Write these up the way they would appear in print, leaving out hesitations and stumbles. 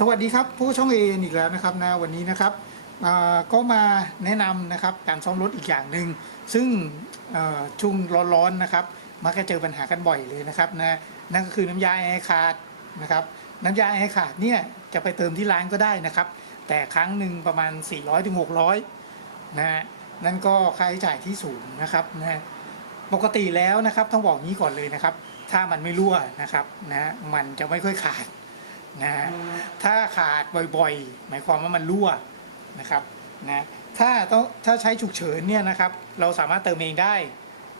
สวัสดีครับผู้ช่องเออีกแล้วนะครับนะวันนี้นะครับก็มาแนะนำนะครับการซ่อมรถอีกอย่างหนึ่งซึ่งช่วงร้อนๆนะครับมักจะเจอปัญหากันบ่อยเลยนะครับนะนั่นก็คือน้ำยาแอร์ขาดนะครับน้ำยาแอร์ขาดเนี่ยจะไปเติมที่ร้านก็ได้นะครับแต่ครั้งหนึ่งประมาณ400 ถึง 600นะนั่นก็ค่าใช้จ่ายที่สูงนะครับนะปกติแล้วนะครับต้องบอกนี้ก่อนเลยนะครับถ้ามันไม่รั่วนะครับนะมันจะไม่ค่อยขาดนะถ้าขาดบ่อยๆหมายความว่ามันรั่วนะครับนะถ้าใช้ฉุกเฉินเนี่ยนะครับเราสามารถเติมเองได้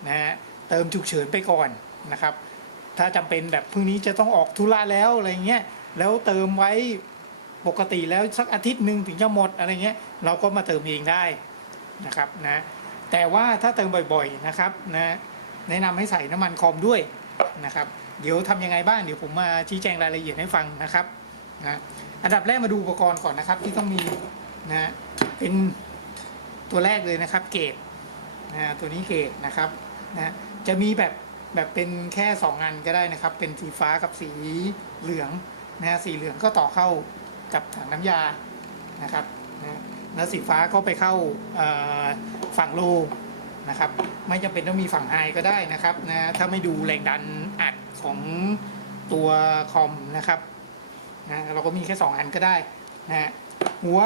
นะเติมฉุกเฉินไปก่อนนะครับถ้าจำเป็นแบบพรุ่งนี้จะต้องออกธุระแล้วอะไรเงี้ยแล้วเติมไว้ปกติแล้วสักอาทิตย์หนึ่งถึงจะหมดอะไรเงี้ยเราก็มาเติมเองได้นะครับนะแต่ว่าถ้าเติมบ่อยๆนะครับนะแนะนำให้ใส่น้ำมันคอมด้วยนะครับเดี๋ยวทำยังไงบ้างเดี๋ยวผมมาชี้แจงรายละเอียดให้ฟังนะครับนะอันดับแรกมาดูอุปกรณ์ก่อนนะครับที่ต้องมีนะเป็นตัวแรกเลยนะครับเกจนะตัวนี้เกจนะครับนะจะมีแบบเป็นแค่2อันก็ได้นะครับเป็นสีฟ้ากับสีเหลืองนะสีเหลืองก็ต่อเข้ากับถังน้ำยานะครับนะแล้วสีฟ้าก็ไปเข้าฝั่งโลนะครับไม่จำเป็นต้องมีฝั่งไฮก็ได้นะครับนะถ้าไม่ดูแรงดันอัดของตัวคอมนะครับนะเราก็มีแค่2อันก็ได้นะหัว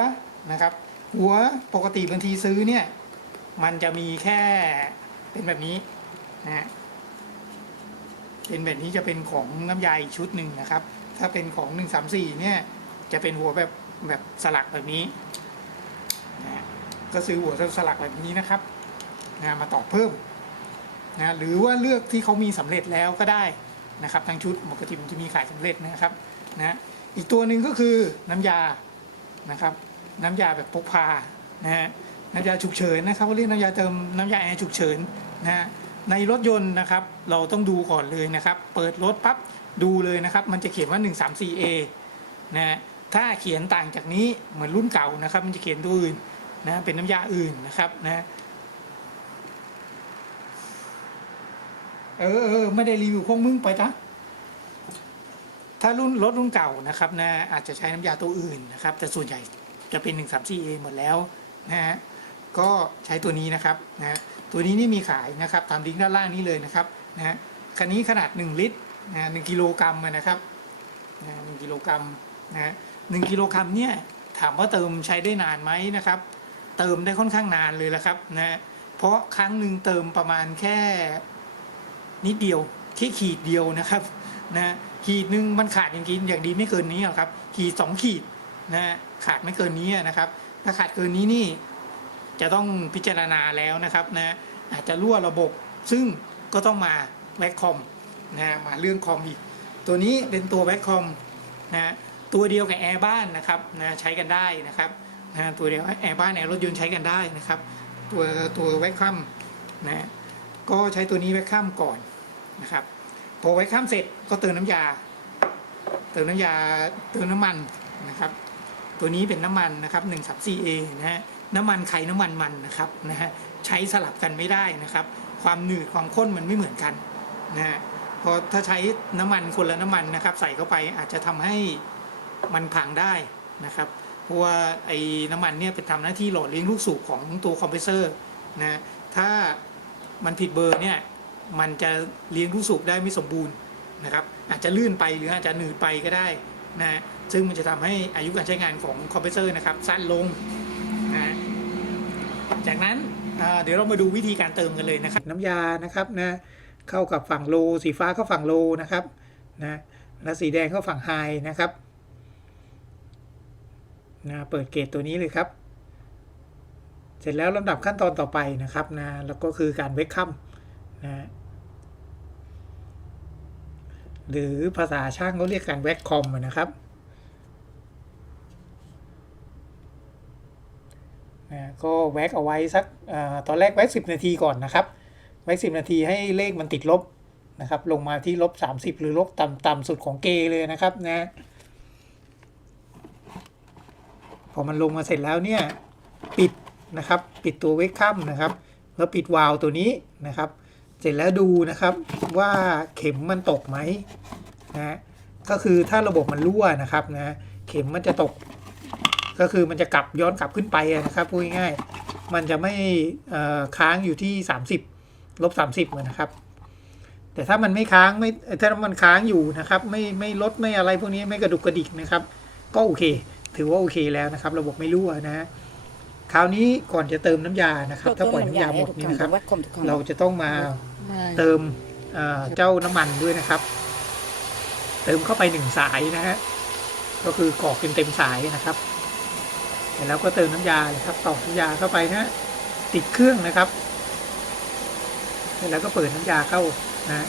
นะครับหัวปกติบางทีซื้อเนี่ยมันจะมีแค่เป็นแบบนี้นะเป็นแบบนี้จะเป็นของน้ำยาอีกชุดหนึ่งนะครับถ้าเป็นของ134เนี่ยจะเป็นหัวแบบสลักแบบนี้นะก็ซื้อหัวสลักแบบนี้นะครับนะมาต่อเพิ่มนะหรือว่าเลือกที่เขามีสำเร็จแล้วก็ได้นะครับทั้งชุดปกติมันจะมีขายสำเร็จนะครับนะอีกตัวหนึ่งก็คือน้ำยานะครับน้ำยาแบบพกพานะฮะน้ำยาฉุกเฉินนะครับเขาเรียกน้ำยาเติมน้ำยาแอร์ฉุกเฉินนะในรถยนต์นะครับเราต้องดูก่อนเลยนะครับเปิดรถปั๊บดูเลยนะครับมันจะเขียนว่า 134A นะถ้าเขียนต่างจากนี้เหมือนรุ่นเก่านะครับมันจะเขียนตัวอื่นนะเป็นน้ำยาอื่นนะครับนะไม่ได้รีวิวของมึงไปจ้ะถ้ารถรุ่นเก่านะครับนะอาจจะใช้น้ำยาตัวอื่นนะครับแต่ส่วนใหญ่จะเป็น 134A หมดแล้วนะฮะก็ใช้ตัวนี้นะครับนะตัวนี้นี่มีขายนะครับตามลิงก์ด้านล่างนี้เลยนะครับนะคันนี้ขนาด1ลิตรนะ1กิโลกรัมนะครับนะ1กิโลกรัมนะ1กิโลกรัมเนี่ยถามว่าเติมใช้ได้นานไหมนะครับเติมได้ค่อนข้างนานเลยละครับนะเพราะครั้งหนึ่งเติมประมาณแค่นิดเดียวแค่ขีดเดียวนะครับนะขีดหนึ่งมันขาดจริงๆอย่างดีไม่เกินนี้หรอกครับขีด2ขีดนะขาดไม่เกินนี้นะครับถ้าขาดเกินนี้นี่จะต้องพิจารณาแล้วนะครับนะอาจจะรั่วระบบซึ่งก็ต้องมาแว็กคอมนะมาเรื่องคอมอีกตัวนี้เป็นตัวแว็กคอมนะตัวเดียวกับแอร์บ้านนะครับนะใช้กันได้นะครับนะตัวเดียวแอร์บ้านแอร์รถยนต์ใช้กันได้นะครับตัวแว็กคัมนะก็ใช้ตัวนี้แว็กคัมก่อนนะครับพอแว็กคัมเสร็จก็เติมน้ำมันนะครับตัวนี้เป็นน้ำมันนะครับ 134A นะฮะน้ำมันใครน้ำมันมันนะครับนะฮะใช้สลับกันไม่ได้นะครับความหนืดความข้นมันไม่เหมือนกันนะฮะพอถ้าใช้น้ำมันคนละน้ำมันนะครับใส่เข้าไปอาจจะทำให้มันพังได้นะครับเพราะว่าไอ้น้ำมันเนี่ยเป็นทำหน้าที่หล่อเลี้ยงลูกสูบของตัวคอมเพรสเซอร์นะถ้ามันผิดเบอร์เนี่ยมันจะเลี้ยงลูกสูบได้ไม่สมบูรณ์นะครับอาจจะลื่นไปหรืออาจจะหนืดไปก็ได้นะซึ่งมันจะทำให้อายุการใช้งานของคอมเพรสเซอร์นะครับสั้นลงนะจากนั้นเดี๋ยวเรามาดูวิธีการเติมกันเลยนะครับน้ำยานะครับนะเข้ากับฝั่งโลสีฟ้าเข้าฝั่งโลนะครับนะและสีแดงเข้าฝั่งไฮนะครับนะเปิดเกจตัวนี้เลยครับเสร็จแล้วลำดับขั้นตอนต่อไปนะครับนะแล้วก็คือการเวกคัมนะหรือภาษาช่างเขาเรียกการแว็กคอมนะครับก็แว็กเอาไว้สักตอนแรกแว็ก10 นาทีก่อนนะครับแว็ก10 นาทีให้เลขมันติดลบนะครับลงมาที่-30หรือลบต่ำสุดของเกเลยนะครับนะพอมันลงมาเสร็จแล้วเนี่ยปิดนะครับปิดตัวเวกคัมนะครับแล้วปิดวาล์วตัวนี้นะครับเสร็จแล้วดูนะครับว่าเข็มมันตกไหมนะก็คือถ้าระบบมันรั่วนะครับนะ เข็มมันจะตก ก็คือมันจะกลับย้อนกลับขึ้นไปนะครับพูดง่ายๆมันจะไม่ค้างอยู่ที่30-30เหมือนนะครับแต่ถ้ามันไม่ค้างไม่ถ้ามันค้างอยู่นะครับไม่ลดไม่อะไรพวกนี้ไม่กระดุกกระดิกนะครับก็โอเคถือว่าโอเคแล้วนะครับระบบไม่รั่วนะฮะคราวนี้ก่อนจะเติมน้ำยานะครับถ้าปล่อยน้ำยาหมดนี่นะครับเราจะต้องมาเติมเจ้าน้ำมันด้วยนะครับเติมเข้าไป1 สายนะฮะก็คือกรอกเต็มสายนะครับแล้วก็เติมน้ำยาเลยครับตอกน้ำยาเข้าไปนะติดเครื่องนะครับแล้วก็เปิดน้ำยาเข้านะ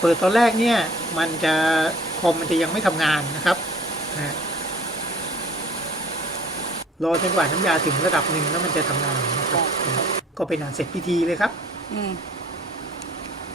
เปิดตอนแรกเนี่ยมันจะคอมมันจะยังไม่ทำงานนะครับนะรอจนกว่าน้ำยาถึงระดับหนึ่งแล้วมันจะทำงานนะครับก็เป็นอันเสร็จพิธีเลยครับ